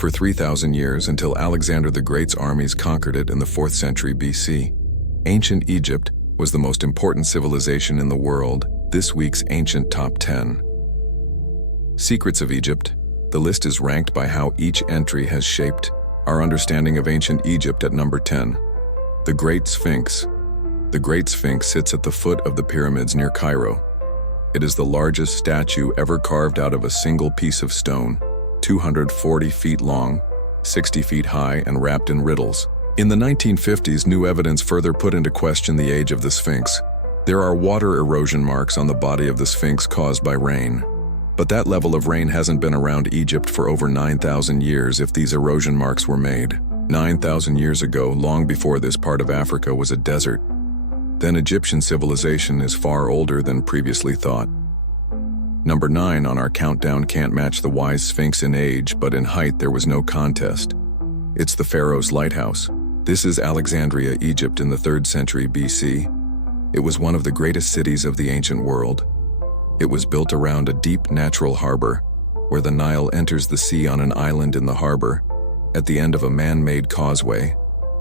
for 3,000 years until Alexander the Great's armies conquered it in the 4th century BC. Ancient Egypt was the most important civilization in the world. This week's Ancient Top 10. Secrets of Egypt. The list is ranked by how each entry has shaped our understanding of ancient Egypt at number 10. The Great Sphinx. The Great Sphinx sits at the foot of the pyramids near Cairo. It is the largest statue ever carved out of a single piece of stone, 240 feet long, 60 feet high, and wrapped in riddles. In the 1950s, new evidence further put into question the age of the Sphinx. There are water erosion marks on the body of the Sphinx caused by rain. But that level of rain hasn't been around Egypt for over 9,000 years if these erosion marks were made. 9,000 years ago, long before this part of Africa was a desert. Then Egyptian civilization is far older than previously thought. Number 9 on our countdown can't match the wise Sphinx in age, but in height there was no contest. It's the Pharaohs Lighthouse. This is Alexandria, Egypt in the 3rd century BC. It was one of the greatest cities of the ancient world. It was built around a deep natural harbor, where the Nile enters the sea on an island in the harbor. At the end of a man-made causeway,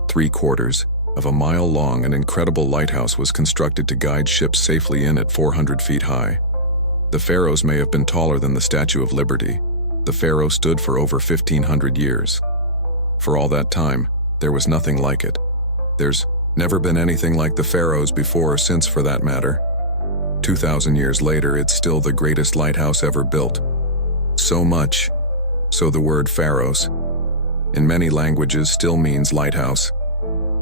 3/4 of a mile long, an incredible lighthouse was constructed to guide ships safely in at 400 feet high. The pharaohs may have been taller than the Statue of Liberty. The pharaoh stood for over 1,500 years. For all that time, there was nothing like it. There's never been anything like the pharaohs before or since, for that matter. 2,000 years later, it's still the greatest lighthouse ever built. So much, so the word pharaohs, in many languages, still means lighthouse.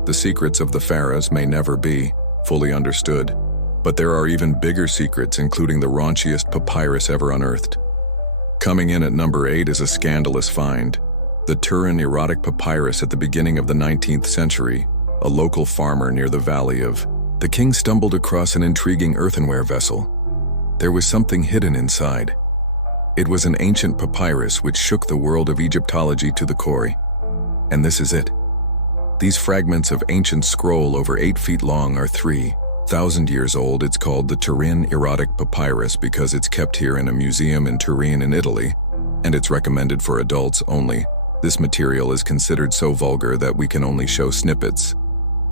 The secrets of the pharaohs may never be fully understood, but there are even bigger secrets, including the raunchiest papyrus ever unearthed. Coming in at number 8 is a scandalous find. The Turan Erotic Papyrus at the beginning of the 19th century. A local farmer near the Valley of the King stumbled across an intriguing earthenware vessel. There was something hidden inside. It was an ancient papyrus which shook the world of Egyptology to the core. And this is it. These fragments of ancient scroll over 8 feet long are 3,000 years old. It's called the Turan Erotic Papyrus because it's kept here in a museum in Turan in Italy, and it's recommended for adults only. This material is considered so vulgar that we can only show snippets.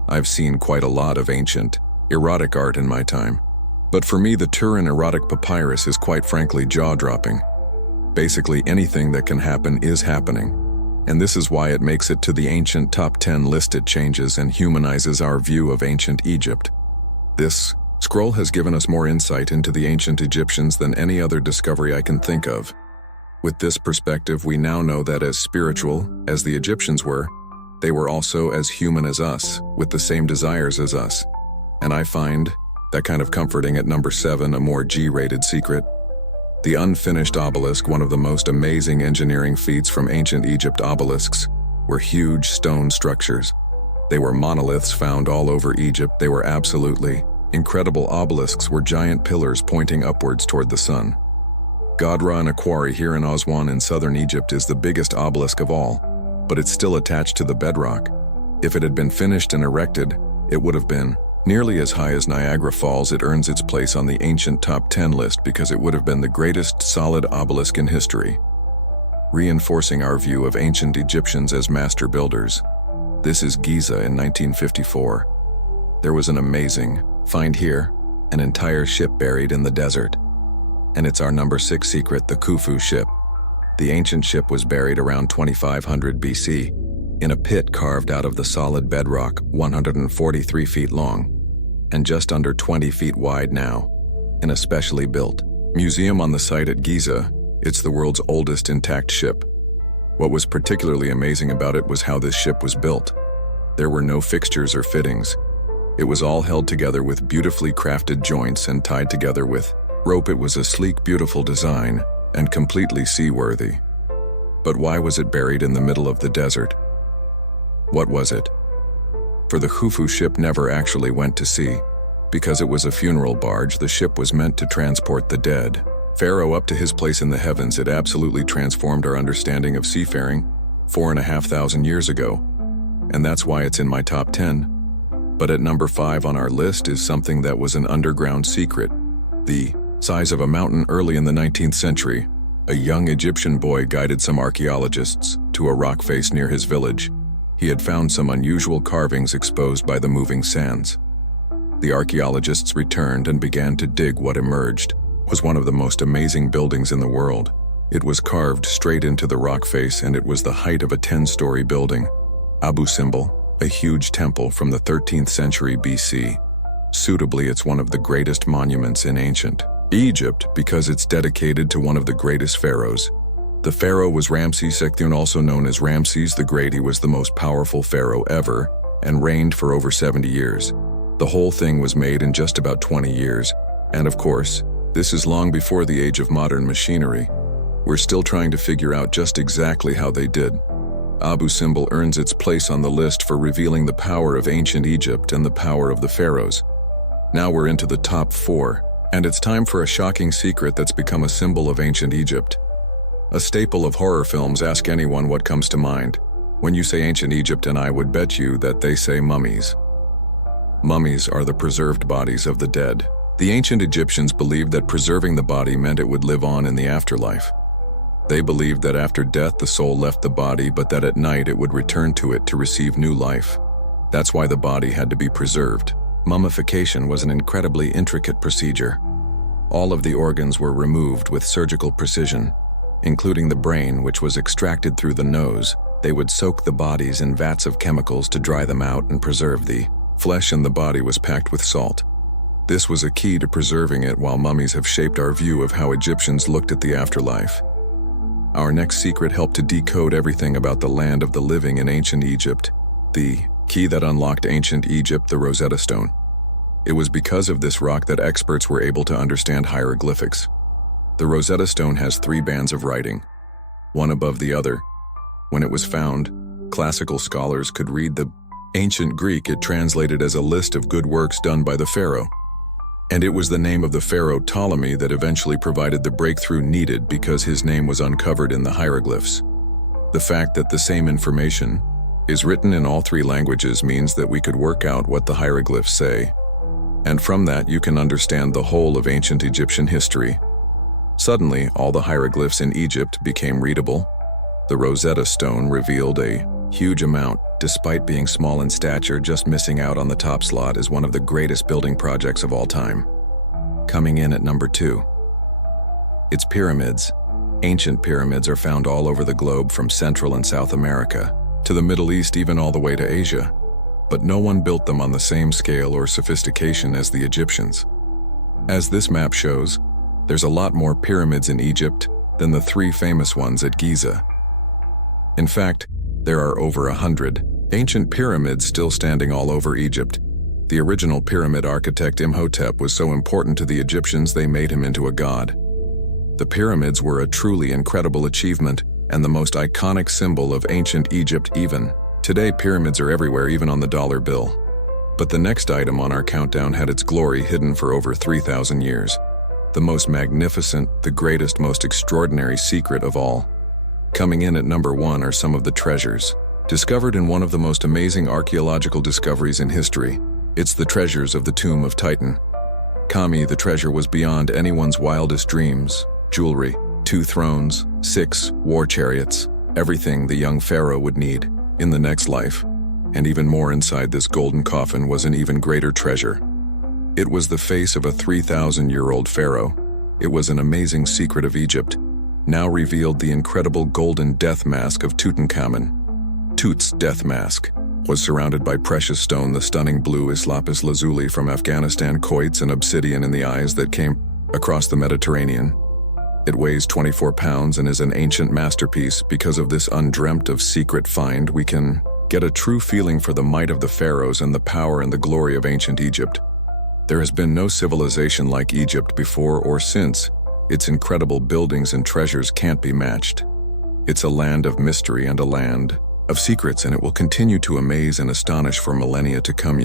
I've seen quite a lot of ancient, erotic art in my time. But for me, the Turan Erotic Papyrus is quite frankly jaw-dropping. Basically, anything that can happen is happening. And this is why it makes it to the Ancient Top 10 list. It changes and humanizes our view of ancient Egypt. This scroll has given us more insight into the ancient Egyptians than any other discovery I can think of. With this perspective, we now know that as spiritual as the Egyptians were, they were also as human as us, with the same desires as us. And I find that kind of comforting. At number 7, a more G-rated secret. The unfinished obelisk, one of the most amazing engineering feats from ancient Egypt. Obelisks were huge stone structures. They were monoliths found all over Egypt. They were absolutely incredible. Obelisks were giant pillars pointing upwards toward the sun. Gadra in a quarry here in Aswan in southern Egypt is the biggest obelisk of all, but it's still attached to the bedrock. If it had been finished and erected, it would have been nearly as high as Niagara Falls. It earns its place on the Ancient Top 10 list because it would have been the greatest solid obelisk in history, reinforcing our view of ancient Egyptians as master builders. This is Giza in 1954. There was an amazing find here, an entire ship buried in the desert. And it's our number 6 secret, the Khufu ship. The ancient ship was buried around 2500 BC in a pit carved out of the solid bedrock, 143 feet long and just under 20 feet wide now, in a specially built museum on the site at Giza. It's the world's oldest intact ship. What was particularly amazing about it was how this ship was built. There were no fixtures or fittings. It was all held together with beautifully crafted joints and tied together with rope. It was a sleek, beautiful design and completely seaworthy. But why was it buried in the middle of the desert? What was it? For the Khufu ship never actually went to sea. Because it was a funeral barge, the ship was meant to transport the dead pharaoh up to his place in the heavens. It absolutely transformed our understanding of seafaring 4,500 years ago. And that's why it's in my top 10. But at number 5 on our list is something that was an underground secret. The size of a mountain early in the 19th century. A young Egyptian boy guided some archaeologists to a rock face near his village. He had found some unusual carvings exposed by the moving sands. The archaeologists returned and began to dig. What emerged was one of the most amazing buildings in the world. It was carved straight into the rock face, and it was the height of a 10-story building. Abu Simbel, a huge temple from the 13th century BC. Suitably, it's one of the greatest monuments in ancient Egypt because it's dedicated to one of the greatest pharaohs. The pharaoh was Ramses II, also known as Ramses the Great. He was the most powerful pharaoh ever and reigned for over 70 years. The whole thing was made in just about 20 years. And of course, this is long before the age of modern machinery. We're still trying to figure out just exactly how they did. Abu Simbel earns its place on the list for revealing the power of ancient Egypt and the power of the pharaohs. Now we're into the top 4, and it's time for a shocking secret that's become a symbol of ancient Egypt. A staple of horror films. Ask anyone what comes to mind when you say ancient Egypt, and I would bet you that they say mummies. Mummies are the preserved bodies of the dead. The ancient Egyptians believed that preserving the body meant it would live on in the afterlife. They believed that after death the soul left the body, but that at night it would return to it to receive new life. That's why the body had to be preserved. Mummification was an incredibly intricate procedure. All of the organs were removed with surgical precision, including the brain, which was extracted through the nose. They would soak the bodies in vats of chemicals to dry them out and preserve the flesh, and the body was packed with salt. This was a key to preserving it, while mummies have shaped our view of how Egyptians looked at the afterlife. Our next secret helped to decode everything about the land of the living in ancient Egypt. The key that unlocked ancient Egypt, the Rosetta Stone. It was because of this rock that experts were able to understand hieroglyphics. The Rosetta Stone has 3 bands of writing, one above the other. When it was found, classical scholars could read the ancient Greek. It translated as a list of good works done by the pharaoh. And it was the name of the pharaoh Ptolemy that eventually provided the breakthrough needed, because his name was uncovered in the hieroglyphs. The fact that the same information is written in all 3 languages means that we could work out what the hieroglyphs say. And from that you can understand the whole of ancient Egyptian history. Suddenly, all the hieroglyphs in Egypt became readable. The Rosetta Stone revealed a huge amount. Despite being small in stature, just missing out on the top slot is one of the greatest building projects of all time. Coming in at number 2. It's pyramids. Ancient pyramids are found all over the globe, from Central and South America to the Middle East, even all the way to Asia. But no one built them on the same scale or sophistication as the Egyptians. As this map shows, there's a lot more pyramids in Egypt than the 3 famous ones at Giza. In fact, there are over 100 ancient pyramids still standing all over Egypt. The original pyramid architect Imhotep was so important to the Egyptians they made him into a god. The pyramids were a truly incredible achievement and the most iconic symbol of ancient Egypt. Even today, pyramids are everywhere, even on the dollar bill. But the next item on our countdown had its glory hidden for over 3,000 years. The most magnificent, the greatest, most extraordinary secret of all. Coming in at number 1 are some of the treasures discovered in one of the most amazing archaeological discoveries in history. It's the treasures of the tomb of Titan. Kami, the treasure, was beyond anyone's wildest dreams. Jewelry, 2 thrones, 6 war chariots, everything the young pharaoh would need in the next life. And even more inside this golden coffin was an even greater treasure. It was the face of a 3,000-year-old pharaoh. It was an amazing secret of Egypt. Now revealed, the incredible golden death mask of Tutankhamun. Tut's death mask was surrounded by precious stone. The stunning blue is lapis lazuli from Afghanistan, quartz and obsidian in the eyes that came across the Mediterranean. It weighs 24 pounds and is an ancient masterpiece. Because of this undreamt of secret find, we can get a true feeling for the might of the pharaohs and the power and the glory of ancient Egypt. There has been no civilization like Egypt before or since. Its incredible buildings and treasures can't be matched. It's a land of mystery and a land of secrets, and it will continue to amaze and astonish for millennia to come.